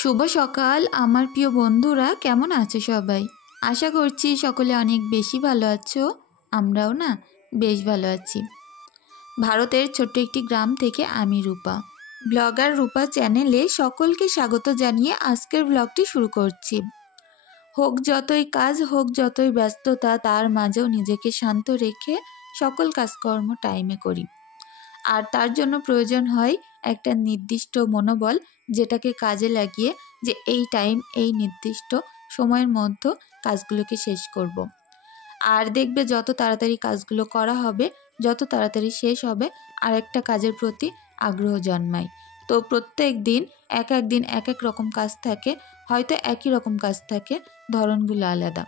শুভ সকাল আমার প্রিয় বন্ধুরা, কেমন আছো সবাই? আশা করছি সকলে অনেক বেশি ভালো আছো। আমরাও না বেশ ভালো আছি। ভারতের ছোট্ট একটি গ্রাম থেকে আমি রূপা, ব্লগার রূপা চ্যানেলে সকলকে স্বাগত জানিয়ে আজকের ব্লগটি শুরু করছি। হোক যতই কাজ, হোক যতই ব্যস্ততা, তার মাঝেও নিজেকে শান্ত রেখে সকল কাজকর্ম টাইমে করি। আর তার জন্য প্রয়োজন হয় একটা নির্দিষ্ট মনোবল, যেটাকে কাজে লাগিয়ে যে এই টাইম, এই নির্দিষ্ট সময়ের মধ্যে কাজগুলোকে শেষ করব। আর দেখবে যত তাড়াতাড়ি কাজগুলো করা হবে, যত তাড়াতাড়ি শেষ হবে, আর একটা কাজের প্রতি আগ্রহ জন্মায়। তো প্রত্যেক দিন এক এক রকম কাজ থাকে, হয়তো একই রকম কাজ থাকে, ধরনগুলো আলাদা।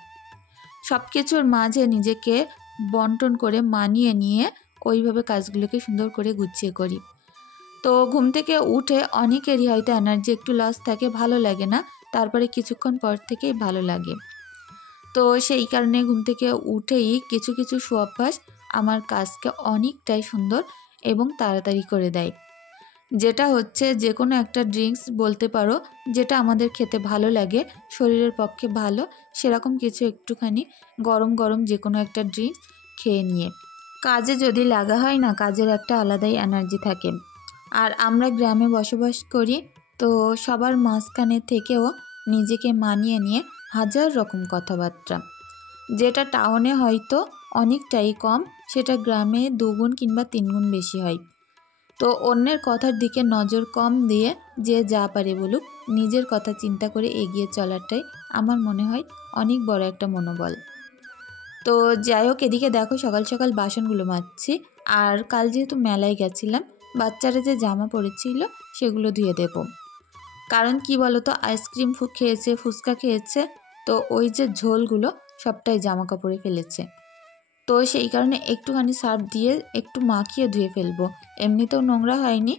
সব কিছুর মাঝে নিজেকে বন্টন করে মানিয়ে নিয়ে ওইভাবে কাজগুলোকে সুন্দর করে গুছিয়ে করি। তো ঘুম থেকে উঠে অনেকেরই হয়তো এনার্জি একটু লস থাকে, ভালো লাগে না, তারপরে কিছুক্ষণ পর থেকেই ভালো লাগে। তো সেই কারণে ঘুম থেকে উঠেই কিছু কিছু সুঅভ্যাস আমার কাজকে অনেকটাই সুন্দর এবং তাড়াতাড়ি করে দেয়। যেটা হচ্ছে যে কোনো একটা ড্রিঙ্কস বলতে পারো, যেটা আমাদের খেতে ভালো লাগে, শরীরের পক্ষে ভালো, সেরকম কিছু একটুখানি গরম গরম যে কোনো একটা ড্রিঙ্কস খেয়ে নিয়ে কাজে যদি লাগা হয় না, কাজের একটা আলাদাই এনার্জি থাকে। আর আমরা গ্রামে বসবাস করি, তো সবার মাঝখানে থেকেও নিজেকে মানিয়ে নিয়ে হাজার রকম কথাবার্তা, যেটা টাউনে হয়তো অনেকটাই কম, সেটা গ্রামে 2 গুণ কিংবা 3 গুণ বেশি হয়। তো অন্যের কথার দিকে নজর কম দিয়ে যে যা পারে বলুক, নিজের কথা চিন্তা করে এগিয়ে চলাটাই আমার মনে হয় অনেক বড় একটা মনোবল। তো যাই হোক, এদিকে দেখো সকাল সকাল বাসনগুলো মাজছি। আর কাল যেহেতু মেলায় গেছিলাম, বাচ্চারা যে জামা পরেছিল সেগুলো ধুয়ে দেব। কারণ কি বলতো, আইসক্রিম খেয়েছে, ফুচকা খেয়েছে, তো ওই যে ঝোলগুলো সবটাই জামা কাপড়ে ফেলেছে। তো সেই কারণে একটুখানি সার্ফ দিয়ে একটু মাখিয়ে ধুয়ে ফেলবো। এমনিতেও নোংরা হয়নি,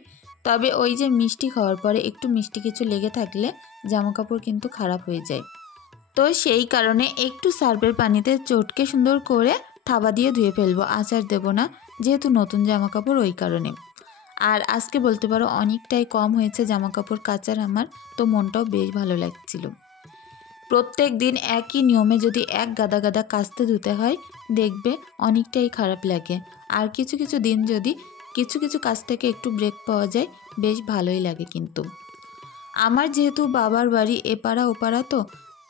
তবে ওই যে মিষ্টি খাওয়ার পরে একটু মিষ্টি কিছু লেগে থাকলে জামা কাপড় কিন্তু খারাপ হয়ে যায়। তো সেই কারণে একটু সার্ফের পানিতে চটকে সুন্দর করে থাবা দিয়ে ধুয়ে ফেলবো, আচার দেব না, যেহেতু নতুন জামা কাপড় ওই কারণে। আর আজকে বলতে পারো অনেকটাই কম হয়েছে জামা কাপড় কাচার আমার, তো মনটাও বেশ ভালো লাগছিল। প্রত্যেক দিন একই নিয়মে যদি এক গাদা গাদা কাচতে ধুতে হয়, দেখবে অনেকটাই খারাপ লাগে। আর কিছু কিছু দিন যদি কিছু কিছু কাজ থেকে একটু ব্রেক পাওয়া যায়, বেশ ভালোই লাগে। কিন্তু আমার যেহেতু বাবার বাড়ি এপাড়া ওপাড়া,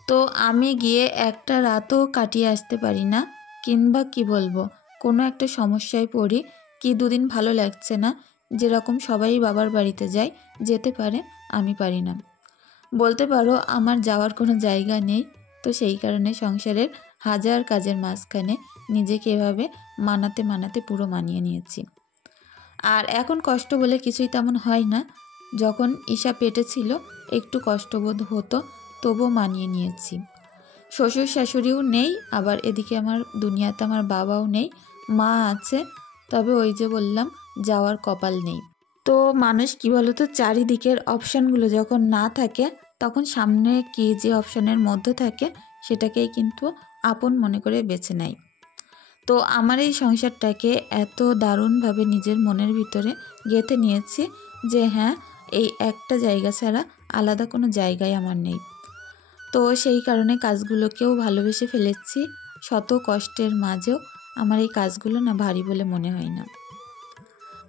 তো আমি গিয়ে একটা রাতও কাটিয়ে আসতে পারি না, কিংবা কি বলবো, কোনো একটা সমস্যায় পড়ি, কি 2 দিন ভালো লাগছে না, যেরকম সবাই বাবার বাড়িতে যায়, যেতে পারে, আমি পারি না। বলতে পারো আমার যাওয়ার কোনো জায়গা নেই। তো সেই কারণে সংসারের হাজার কাজের মাঝখানে নিজেকে এভাবে মানাতে মানাতে পুরো মানিয়ে নিয়েছি। আর এখন কষ্ট বলে কিছুই তেমন হয় না। যখন ঈশা পেটে ছিল একটু কষ্টবোধ হতো, তবুও মানিয়ে নিয়েছি। শ্বশুর শাশুড়িও নেই, আবার এদিকে আমার দুনিয়াতে আমার বাবাও নেই, মা আছে, তবে ওই যে বললাম যাওয়ার কপাল নেই। তো মানুষ কি বলতো, চারিদিকের অপশানগুলো যখন না থাকে, তখন সামনে কি যে অপশানের মধ্যে থাকে সেটাকেই কিন্তু আপন মনে করে বেছে নেয়। তো আমার এই সংসারটাকে এত দারুণভাবে নিজের মনের ভিতরে গেঁথে নিয়েছি যে হ্যাঁ, এই একটা জায়গা ছাড়া আলাদা কোনো জায়গায় আমার নেই। তো সেই কারণে কাজগুলোকেও ভালোবেসে ফেলেছি। শত কষ্টের মাঝেও আমার এই কাজগুলো না ভারী বলে মনে হয় না।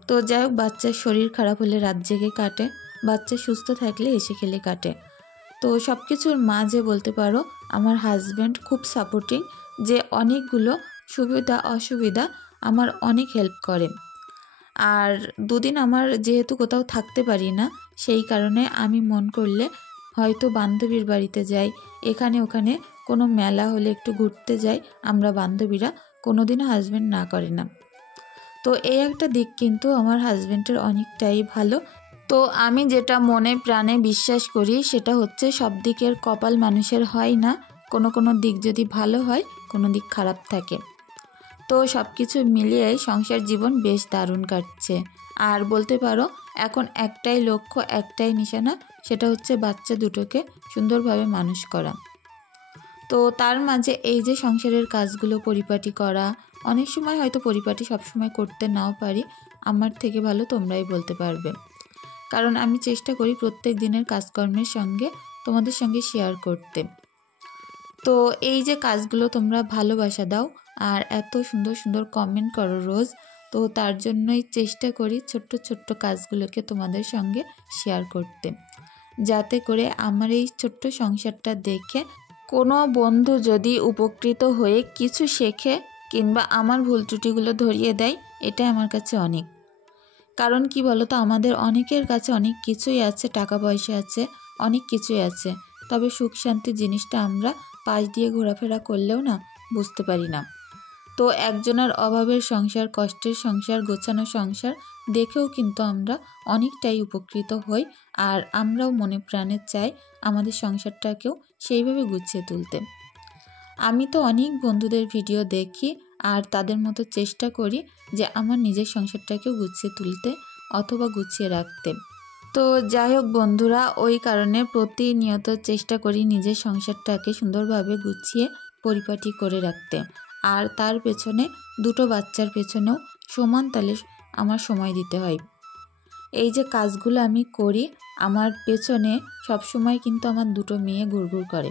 তো যাই হোক, বাচ্চার শরীর খারাপ হলে রাত জেগে কাটে, বাচ্চা সুস্থ থাকলে এসে খেলে কাটে। তো সব কিছুর মাঝে বলতে পারো আমার হাজব্যান্ড খুব সাপোর্টিং, যে অনেকগুলো সুবিধা অসুবিধা আমার অনেক হেল্প করে। আর 2 দিন আমার যেহেতু কোথাও থাকতে পারি না, সেই কারণে আমি মন করলে হয়তো বান্ধবীর বাড়িতে যাই, এখানে ওখানে কোনো মেলা হলে একটু ঘুরতে যাই আমরা বান্ধবীরা, কোনোদিনও হাজব্যান্ড না করে না। তো এই একটা দিক কিন্তু আমার হাজব্যান্ডের অনেকটাই ভালো। তো আমি যেটা মনে প্রাণে বিশ্বাস করি সেটা হচ্ছে, সব দিকের কপাল মানুষের হয় না, কোনো কোনো দিক যদি ভালো হয়, কোনো দিক খারাপ থাকে। তো সব কিছু মিলিয়ে সংসার জীবন বেশ দারুণ কাটছে। আর বলতে পারো এখন একটাই লক্ষ্য, একটাই নিশানা, সেটা হচ্ছে বাচ্চা দুটোকে সুন্দরভাবে মানুষ করা। তো তার মাঝে এই যে সংসারের কাজগুলো পরিপাটি করা, অনেক সময় হয়তো পরিপাটি সবসময় করতে নাও পারি, আমার থেকে ভালো তোমরাই বলতে পারবে। কারণ আমি চেষ্টা করি প্রত্যেক দিনের কাজকর্মের সঙ্গে তোমাদের সঙ্গে শেয়ার করতে। তো এই যে কাজগুলো তোমরা ভালোবাসা দাও আর এত সুন্দর সুন্দর কমেন্ট করো রোজ, তো তার জন্যই চেষ্টা করি ছোট্ট ছোট্ট কাজগুলোকে তোমাদের সঙ্গে শেয়ার করতে, যাতে করে আমার এই ছোট্ট সংসারটা দেখে কোনো বন্ধু যদি উপকৃত হয়ে কিছু শেখে কিংবা আমার ভুল ত্রুটিগুলো ধরিয়ে দেয়, এটা আমার কাছে অনেক। কারণ কি বলো তো, আমাদের অনেকের কাছে অনেক কিছুই আছে, টাকা পয়সা আছে, অনেক কিছুই আছে, তবে সুখ শান্তি জিনিসটা আমরা পাশ দিয়ে ঘোরাফেরা করলেও না বুঝতে পারি না। তো একজনের অভাবের সংসার, কষ্টের সংসার, গোছানো সংসার দেখেও কিন্তু আমরা অনেকটাই উপকৃত হই, আর আমরাও মনে প্রাণে চাই আমাদের সংসারটাকেও সেইভাবে গুছিয়ে তুলতে। আমি তো অনেক বন্ধুদের ভিডিও দেখি আর তাদের মতো চেষ্টা করি যে আমার নিজের সংসারটাকেও গুছিয়ে তুলতে অথবা গুছিয়ে রাখতে। তো যাই হোক বন্ধুরা, ওই কারণে প্রতিনিয়ত চেষ্টা করি নিজের সংসারটাকে সুন্দরভাবে গুছিয়ে পরিপাটি করে রাখতে, আর তার পেছনে দুটো বাচ্চার পেছনেও সমান তালে আমার সময় দিতে হয়। এই যে কাজগুলো আমি করি, আমার পেছনে সবসময় কিন্তু আমার দুটো মেয়ে ঘুরঘুর করে।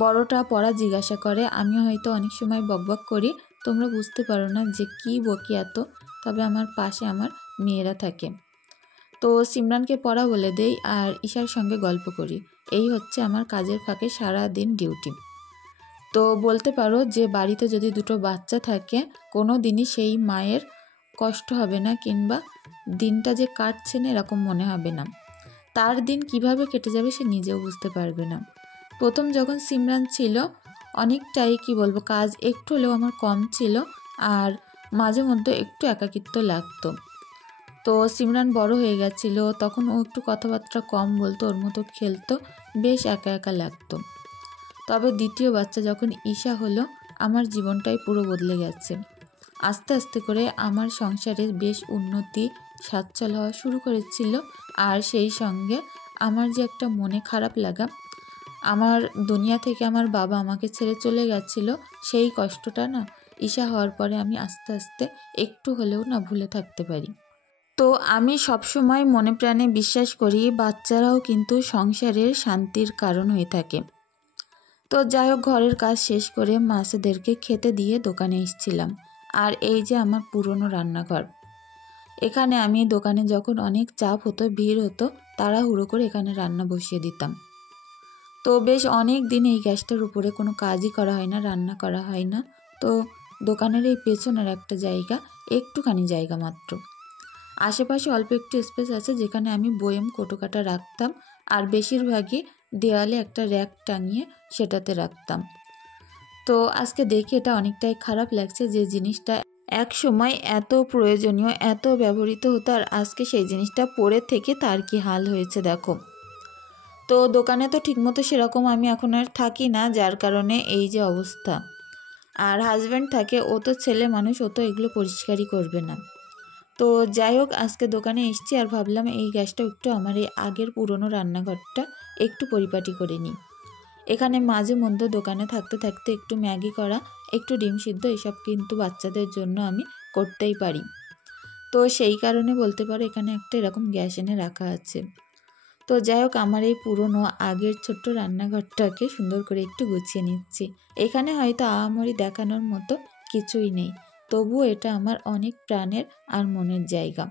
বড়টা পড়া জিজ্ঞাসা করে, আমি হয়তো অনেক সময় বকবক করি, তোমরা বুঝতে পারো না যে কি বকি এত, তবে আমার পাশে আমার মেয়েরা থাকে। তো সিমরানকে পড়া বলে দেই আর ঈশার সঙ্গে গল্প করি, এই হচ্ছে আমার কাজের ফাঁকে সারা দিন ডিউটি। তো বলতে পারো যে বাড়িতে যদি দুটো বাচ্চা থাকে, কোনো দিনই সেই মায়ের কষ্ট হবে না কিংবা দিনটা যে কাটছে না এরকম মনে হবে না। তার দিন কিভাবে কেটে যাবে সে নিজেও বুঝতে পারবে না। প্রথম যখন সিমরান ছিল অনেকটাই কি বলবো, কাজ একটু হলেও আমার কম ছিল আর মাঝে মধ্যে একটু একাকিত্ব লাগতো। তো সিমরান বড় হয়ে গেছিল, তখন ও একটু কথাবার্তা কম বলতো, ওর মতো খেলতো, বেশ একা একা লাগতো। তবে দ্বিতীয় বাচ্চা যখন ঈশা হলো, আমার জীবনটাই পুরো বদলে গেছে। আস্তে আস্তে করে আমার সংসারে বেশ উন্নতি সচ্ছল হওয়া শুরু করেছিল, আর সেই সঙ্গে আমার যে একটা মনে খারাপ লাগা, আমার দুনিয়া থেকে আমার বাবা আমাকে ছেড়ে চলে গেছিল, সেই কষ্টটা না ঈশা হওয়ার পরে আমি আস্তে আস্তে একটু হলেও না ভুলে থাকতে পারি। তো আমি সবসময় মনে প্রাণে বিশ্বাস করি বাচ্চারাও কিন্তু সংসারের শান্তির কারণ হয়ে থাকে। তো যাই হোক, ঘরের কাজ শেষ করে মাছেদেরকে খেতে দিয়ে দোকানে এসেছিলাম, আর এই যে আমার পুরনো রান্নাঘর। এখানে আমি দোকানে যখন অনেক চাপ হতো, ভিড় হতো, তাড়াহুড়ো করে এখানে রান্না বসিয়ে দিতাম। তো বেশ অনেক দিন এই গ্যাসটার উপরে কোনো কাজই করা হয় না, রান্না করা হয় না। তো দোকানের এই পেছনের একটা জায়গা, একটুখানি জায়গা মাত্র, আশেপাশে অল্প একটু স্পেস আছে যেখানে আমি বয়েম কোটোকাটা রাখতাম, আর বেশিরভাগই দেওয়ালে একটা র্যাক টাঙিয়ে সেটাতে রাখতাম। তো আজকে দেখে এটা অনেকটাই খারাপ লাগছে যে জিনিসটা এক সময় এত প্রয়োজনীয়, এত ব্যবহৃত হতো, আর আজকে সেই জিনিসটা পড়ে থেকে তার কি হাল হয়েছে দেখো। তো দোকানে তো ঠিকমতো সেরকম আমি এখন আর থাকি না, যার কারণে এই যে অবস্থা। আর হাজব্যান্ড থাকে, ও তো ছেলে মানুষ, ও তো এগুলো পরিষ্কারই করবে না। তো যাই হোক, আজকে দোকানে এসেছি আর ভাবলাম এই গ্যাসটা একটু আমার এই আগের পুরনো রান্নাঘরটা একটু পরিপাটি করে নিই। এখানে মাঝে মধ্যে দোকানে থাকতে থাকতে একটু ম্যাগি করা, একটু ডিম সিদ্ধ, এসব কিন্তু বাচ্চাদের জন্য আমি করতেই পারি। তো সেই কারণে বলতে পারো এখানে একটা এরকম গ্যাস এনে রাখা আছে। তো যাই হোক, আমার এই পুরনো আগের ছোট্ট রান্নাঘরটাকে সুন্দর করে একটু গুছিয়ে নিচ্ছি। এখানে হয়তো আহামরি দেখানোর মতো কিছুই নেই, তবুও এটা আমার অনেক প্রাণের আর মনের জায়গা।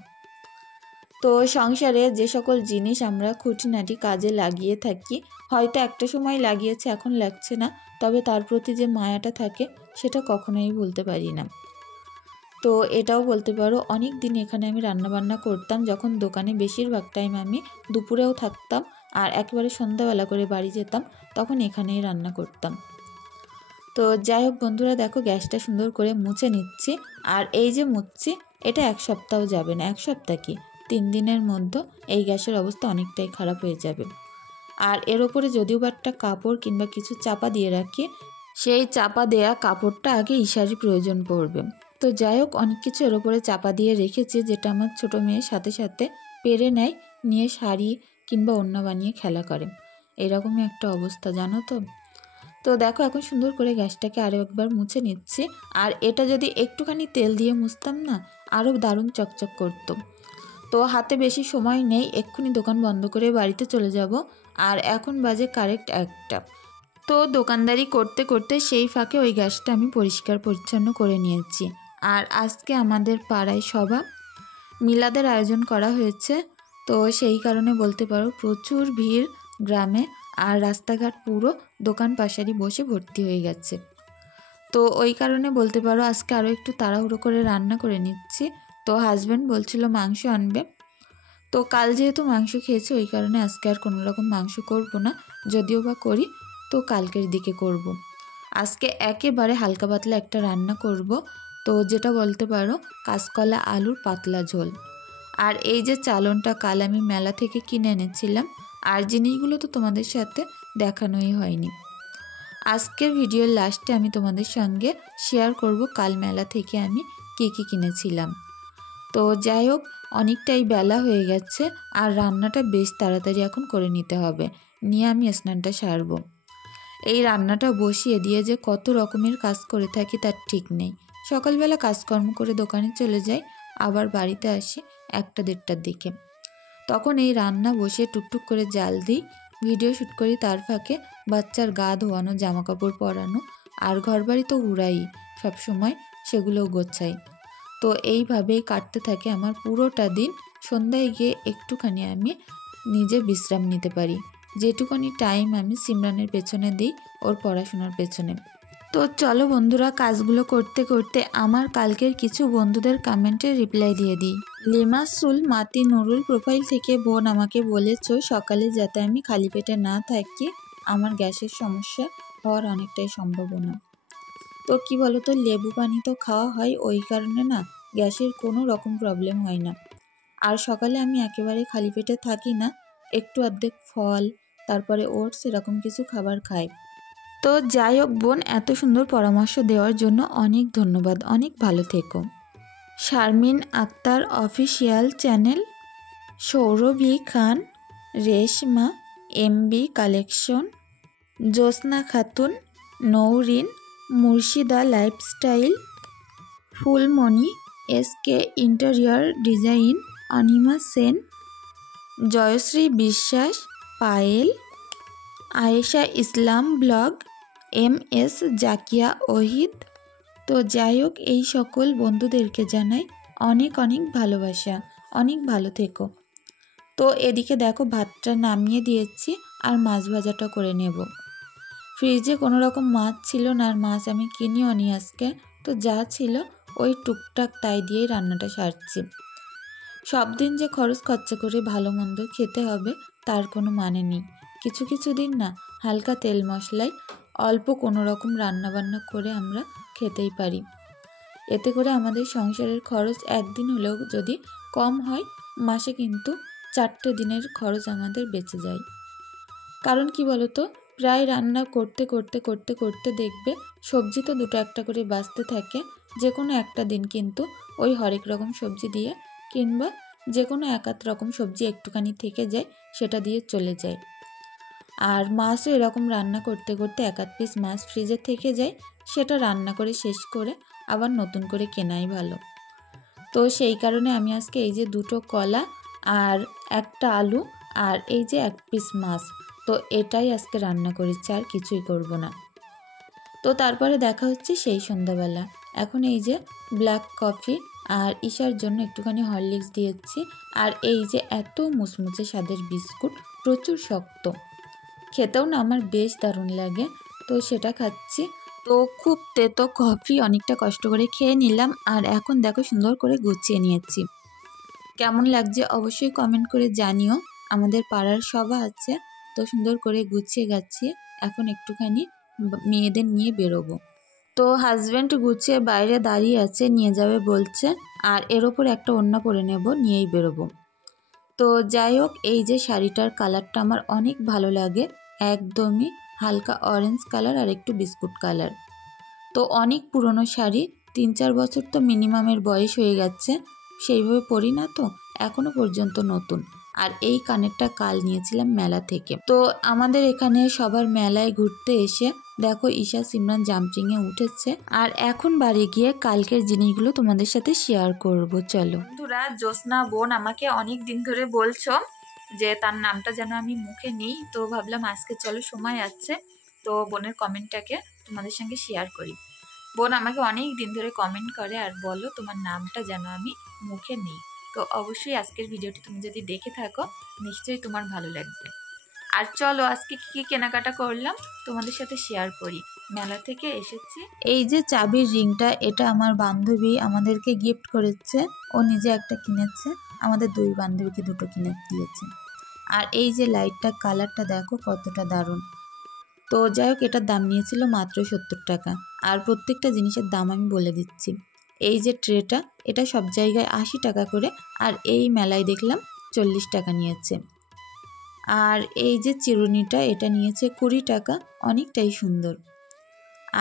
তো সংসারে যে সকল জিনিস আমরা খুঁটিনাটি কাজে লাগিয়ে থাকি, হয়তো একটা সময় লাগিয়েছে, এখন লাগছে না, তবে তার প্রতি যে মায়াটা থাকে সেটা কখনোই ভুলতে পারি না। তো এটাও বলতে পারো অনেক দিন এখানে আমি রান্নাবান্না করতাম, যখন দোকানে বেশিরভাগ টাইম আমি দুপুরেও থাকতাম আর একেবারে সন্ধ্যাবেলা করে বাড়ি যেতাম, তখন এখানেই রান্না করতাম। তো যাই হোক বন্ধুরা, দেখো গ্যাসটা সুন্দর করে মুছে নিচ্ছি, আর এই যে মুছছি এটা এক সপ্তাহ যাবে না, এক সপ্তাহ কি 3 দিনের মধ্যে এই গ্যাসের অবস্থা অনেকটাই খারাপ হয়ে যাবে। আর এর ওপরে যদিও বা একটা কাপড় কিংবা কিছু চাপা দিয়ে রাখি, সেই চাপা দেয়া কাপড়টা আগে ঈশারই প্রয়োজন পড়বে। তো যাই হোক, অনেক কিছু এর ওপরে চাপা দিয়ে রেখেছি যেটা আমার ছোটো মেয়ের সাথে সাথে পেরে নেয়, নিয়ে শাড়ি কিংবা ওড়না বানিয়ে খেলা করে, এরকমই একটা অবস্থা জানো তো। তো দেখো এখন সুন্দর করে গ্যাসটাকে আরও একবার মুছে নিচ্ছি, আর এটা যদি একটুখানি তেল দিয়ে মুছতাম না, আরও দারুণ চকচক করতো। তো হাতে বেশি সময় নেই, এক্ষুনি দোকান বন্ধ করে বাড়িতে চলে যাব। আর এখন বাজে কারেক্ট 1টা। তো দোকানদারি করতে করতে সেই ফাঁকে ওই গ্যাসটা আমি পরিষ্কার পরিচ্ছন্ন করে নিয়েছি। আর আজকে আমাদের পাড়ায় সভা, মিলাদের আয়োজন করা হয়েছে। তো সেই কারণে বলতে পারো প্রচুর ভিড় গ্রামে, আর রাস্তাঘাট পুরো দোকান পাশারি বসে ভর্তি হয়ে গেছে। তো ওই কারণে বলতে পারো আজকে আরও একটু তাড়াহুড়ো করে রান্না করে নিচ্ছি। তো হাজব্যান্ড বলছিল মাংস আনবে, তো কাল যেহেতু মাংস খেয়েছি ওই কারণে আজকে আর কোনো রকম মাংস করব না, যদিও বা করি তো কালকের দিকে করব। আজকে একেবারে হালকা পাতলা একটা রান্না করব, তো যেটা বলতে পারো কাঁচকলা আলুর পাতলা ঝোল। আর এই যে চালনটা কাল আমি মেলা থেকে কিনে এনেছিলাম, আর জিনিসগুলো তো তোমাদের সাথে দেখানোই হয়নি। আজকের ভিডিওর লাস্টে আমি তোমাদের সঙ্গে শেয়ার করব কাল মেলা থেকে আমি কী কী কিনেছিলাম। তো যাই হোক, অনেকটাই বেলা হয়ে গেছে, আর রান্নাটা বেশ তাড়াতাড়ি এখন করে নিতে হবে, নিয়ে আমি স্নানটা সারব। এই রান্নাটা বসিয়ে দিয়ে যে কত রকমের কাজ করে থাকি তার ঠিক নেই। সকালবেলা কাজকর্ম করে দোকানে চলে যাই, আবার বাড়িতে আসি 1টা-1:30টার দিকে। তখন এই রান্না বসে টুকটুক করে জাল দিই, ভিডিও শ্যুট করি, তার ফাঁকে বাচ্চার গা ধোয়ানো, জামা কাপড় পরানো, আর ঘরবাড়ি তো উড়াই সবসময়, সেগুলোও গোছাই। তো এইভাবেই কাটতে থাকে আমার পুরোটা দিন। সন্ধ্যায় গিয়ে একটুখানি আমি নিজে বিশ্রাম নিতে পারি, যেটুকুনি টাইম আমি সিমরানের পেছনে দিই, ওর পড়াশোনার পেছনে। তো চলো বন্ধুরা, কাজগুলো করতে করতে আমার কালকের কিছু বন্ধুদের কমেন্টের রিপ্লাই দিয়ে দিই। লিমাসুল মাতি নুরুল প্রোফাইল থেকে বোন আমাকে বলেছ সকালে যাতে আমি খালি পেটে না থাকি, আমার গ্যাসের সমস্যা হওয়ার অনেকটাই সম্ভাবনা। তো কি বলো তো, লেবু পানি তো খাওয়া হয়, ওই কারণে না গ্যাসের কোনো রকম প্রবলেম হয় না। আর সকালে আমি একেবারে খালি পেটে থাকি না, একটু অর্ধেক ফল, তারপরে ওটস, এরকম কিছু খাবার খাই। তো যাই হোক বোন, এত সুন্দর পরামর্শ দেওয়ার জন্য অনেক ধন্যবাদ, অনেক ভালো থেকো। Sharmin Akter official channel, Sourovi Khan, Reshma, MB collection, Jyotsna Khatun, Nowrin, Murshida lifestyle, Fulmoni, SK interior design, Anima Sen, Joyshree Biswas, Payel, Ayesha Islam blog, MS Zakia Wahid. তো যাই হোক, এই সকল বন্ধুদেরকে জানাই অনেক অনেক ভালোবাসা, অনেক ভালো থেকো। তো এদিকে দেখো ভাতটা নামিয়ে দিয়েছি, আর মাছ ভাজাটা করে নেব। ফ্রিজে কোনো রকম মাছ ছিল না, আর মাছ আমি কিনিও নি আজকে, তো যা ছিল ওই টুকটাক তাই দিয়েই রান্নাটা সারছি। সব দিন যে খরচ খরচা করে ভালো মন্দ খেতে হবে তার কোনো মানে নেই। কিছু কিছু দিন না হালকা তেল মশলায় অল্প কোনো রকম রান্নাবান্না করে আমরা খেতেই পারি। এতে করে আমাদের সংসারের খরচ একদিন হলেও যদি কম হয়, মাসে কিন্তু 4টে দিনের খরচ আমাদের বেঁচে যায়। কারণ কি বলতো, প্রায় রান্না করতে করতে করতে করতে দেখবে সবজি তো 2-1টা করে বাঁচতে থাকে। যে কোনো একটা দিন কিন্তু ওই হরেক রকম সবজি দিয়ে, কিংবা যে কোনো 1-8 রকম সবজি একটুখানি থেকে যায়, সেটা দিয়ে চলে যায়। আর মাছও এরকম রান্না করতে করতে 1-8 পিস মাছ ফ্রিজে থেকে যায়, সেটা রান্না করে শেষ করে আবার নতুন করে কেনাই ভালো। তো সেই কারণে আমি আজকে এই যে 2টো কলা আর 1টা আলু আর এই যে 1 পিস মাছ, তো এটাই আজকে রান্না করেছি, আর কিছুই করব না। তো তারপরে দেখা হচ্ছে সেই সন্ধ্যাবেলা। এখন এই যে ব্ল্যাক কফি আর ঈশার জন্য একটুখানি হরলিক্স দিয়েছি, আর এই যে এত মুচমুচে স্বাদের বিস্কুট, প্রচুর শক্ত, খেতেও না আমার বেশ দারুণ লাগে, তো সেটা খাচ্ছি। তো খুব তেতো কফি অনেকটা কষ্ট করে খেয়ে নিলাম, আর এখন দেখো সুন্দর করে গুছিয়ে নিয়েছি। কেমন লাগছে অবশ্যই কমেন্ট করে জানিও। আমাদের পাড়ার সভা আছে, তো সুন্দর করে গুছিয়ে গাছিয়ে এখন একটুখানি মেয়েদের নিয়ে বেরোবো। তো হাজব্যান্ড গুছিয়ে বাইরে দাঁড়িয়ে আছে, নিয়ে যাবে বলছে, আর এর ওপর একটা ওড়না পরে নেব, নিয়েই বেরোবো। তো যাই হোক, এই যে শাড়িটার কালারটা আমার অনেক ভালো লাগে, একদমই হালকা অরেঞ্জ কালার আর একটু বিস্কুট কালার। তো অনেক পুরনো শাড়ি, 3-4 বছর তো মিনিমামের বয়স হয়ে গেছে, সেইভাবে পরি না, তো এখনও পর্যন্ত নতুন। আর এই কানেরটা কাল নিয়েছিলাম মেলা থেকে। তো আমাদের এখানে সবার মেলায় ঘুরতে এসে দেখো ঈশা সিমরান জাম্পিংয়ে উঠেছে। আর এখন বাড়ি গিয়ে কালকের জিনিসগুলো তোমাদের সাথে শেয়ার করব। চলো বন্ধুরা, জ্যোৎস্না বোন আমাকে অনেক দিন ধরে বলছো যে তার নামটা যেন আমি মুখে নিই, তো ভাবলাম আজকে চলো সময় আছে তো বোনের কমেন্টটাকে তোমাদের সঙ্গে শেয়ার করি। বোন আমাকে অনেক দিন ধরে কমেন্ট করে আর বলো তোমার নামটা যেন আমি মুখে নিই। তো অবশ্যই আজকের ভিডিওটি তুমি যদি দেখে থাকো নিশ্চয়ই তোমার ভালো লাগবে। আর চলো আজকে কি কেনাকাটা করলাম তোমাদের সাথে শেয়ার করি। মেলা থেকে এসেছি। এই যে চাবির রিংটা, এটা আমার বান্ধবী আমাদেরকে গিফট করেছে। ও নিজে একটা কিনেছে, আমাদের দুই বান্ধবীকে দুটো কিনে দিয়েছে। আর এই যে লাইটটা, কালারটা দেখো কতটা দারুণ। তো যাই হোক, এটার দাম নিয়েছিল মাত্র 70 টাকা। আর প্রত্যেকটা জিনিসের দাম আমি বলে দিচ্ছি। এই যে ট্রেটা, এটা সব জায়গায় 80 টাকা করে, আর এই মেলায় দেখলাম 40 টাকা নিয়েছে। আর এই যে চিরুনিটা, এটা নিয়েছে 20 টাকা, অনেকটাই সুন্দর।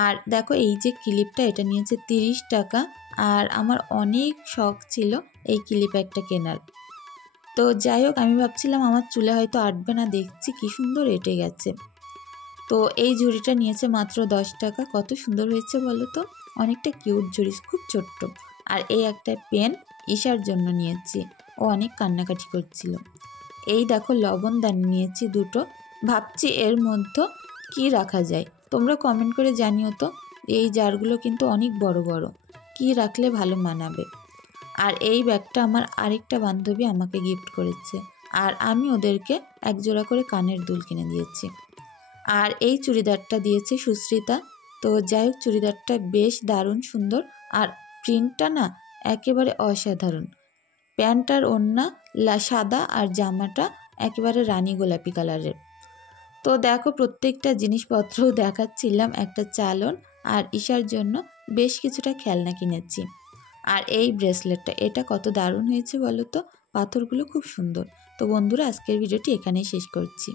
আর দেখো এই যে ক্লিপটা, এটা নিয়েছে 30 টাকা। আর আমার অনেক শখ ছিল এই ক্লিপ একটা কেনার। তো যাই হোক, আমি ভাবছিলাম আমার চুলে হয়তো আটবে না, দেখছি কি সুন্দর এঁটে গেছে। তো এই ঝুড়িটা নিয়েছে মাত্র 10 টাকা। কত সুন্দর হয়েছে বলো তো, অনেকটা কিউট ঝুড়ি, খুব ছোট্ট। আর এই একটা পেন ঈশার জন্য নিয়েছি, ও অনেক কান্নাকাটি করছিল। এই দেখো লবণদানি নিয়েছি দুটো, ভাবছি এর মধ্যে কি রাখা যায়। তোমরা কমেন্ট করে জানিও তো। এই জারগুলো কিন্তু অনেক বড় বড়, কি রাখলে ভালো মানাবে। আর এই ব্যাগটা আমার আরেকটা বান্ধবী আমাকে গিফট করেছে, আর আমি ওদেরকে এক জোড়া করে কানের দুল কিনে দিয়েছি। আর এই চুড়িদারটা দিয়েছে সুস্মিতা। তো যাই হোক, চুড়িদারটা বেশ দারুণ সুন্দর, আর প্রিন্টটা না একেবারে অসাধারণ। প্যান্ট আর ওড়না সাদা, আর জামাটা একেবারে রানী গোলাপি কালারের। তো দেখো প্রত্যেকটা জিনিসপত্র দেখাচ্ছিলাম, একটা চালন, আর ঈশার জন্য বেশ কিছুটা খেলনা কিনেছি। আর এই ব্রেসলেটটা, এটা কত দারুণ হয়েছে বলো তো, পাথরগুলো খুব সুন্দর। তো বন্ধুরা, আজকের ভিডিওটি এখানেই শেষ করছি।